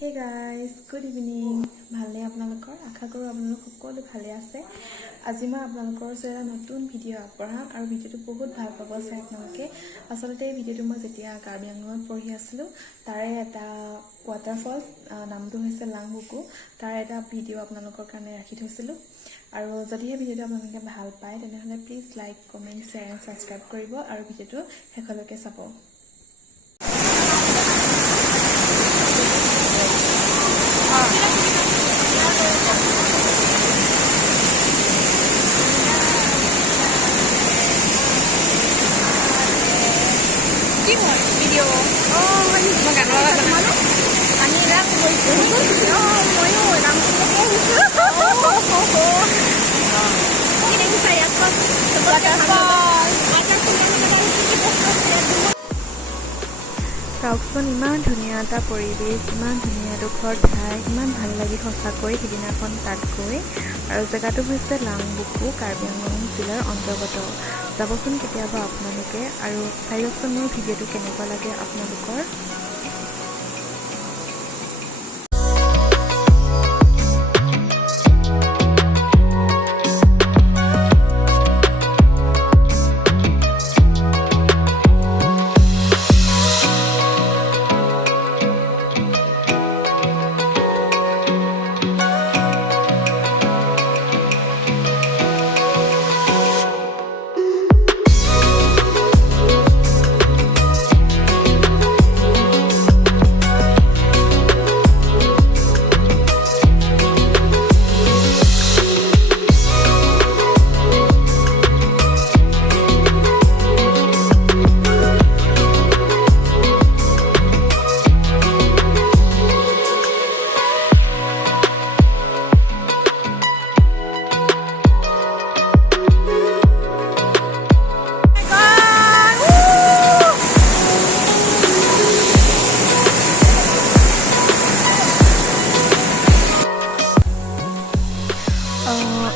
Hey guys, good evening. ভালে আপোনালোকৰ আশা কৰোঁ আপোনালোক সকলো ভালে আছে। আজি মই আপোনালোকৰ ওচৰত এটা নতুন ভিডিঅ' আগবঢ়াম আৰু ভিডিঅ'টো বহুত ভাল পাব চাই আপোনালোকে। আচলতে এই ভিডিঅ'টো মই যেতিয়া কাৰ্বিআংলঙত পঢ়ি আছিলোঁ তাৰে এটা ৱাটাৰফলছ নামটো হৈছে লাংবুকু, তাৰ এটা ভিডিঅ' আপোনালোকৰ কাৰণে ৰাখি থৈছিলোঁ। আৰু যদিহে ভিডিঅ'টো আপোনালোকে ভাল পায় তেনেহ'লে please like, comment, share and subscribe কৰিব আৰু ভিডিঅ'টো শেষলৈকে চাব। Video. Oh, makan apa mana? Ani lang boy. Oh, moyo lang ko. Ini saya kok waterfall. চাওকচোন ইমান ধুনীয়া এটা পৰিৱেশ, ইমান ধুনীয়া এডোখৰ ঠাই, ইমান ভাল লাগি সঁচাকৈ সিদিনাখন তাত গৈ। আৰু জেগাটো হৈছে লাংবুকু, কাৰ্বিআংলং জিলাৰ অন্তৰ্গত। যাবচোন কেতিয়াবা আপোনালোকে আৰু চাই লওকচোন মোৰ ভিডিঅ'টো কেনেকুৱা লাগে আপোনালোকৰ।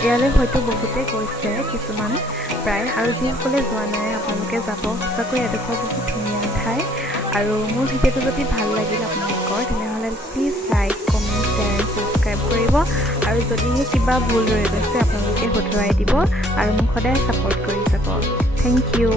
ইয়ালৈ হয়তো বহুতে গৈছে, কিছুমান প্ৰায়, আৰু যিসকলে যোৱা নাই আপোনালোকে যাব। সঁচাকৈ এডোখৰ বহুত ধুনীয়া ঠাই। আৰু মোৰ ভিডিঅ'টো যদি ভাল লাগিল আপোনালোকৰ তেনেহ'লে please like, comment, share and subscribe কৰিব। আৰু যদিহে কিবা ভুল ৰৈ গৈছে আপোনালোকে শুধৰাই দিব আৰু মোক সদায় ছাপোৰ্ট কৰি যাব। Thank U.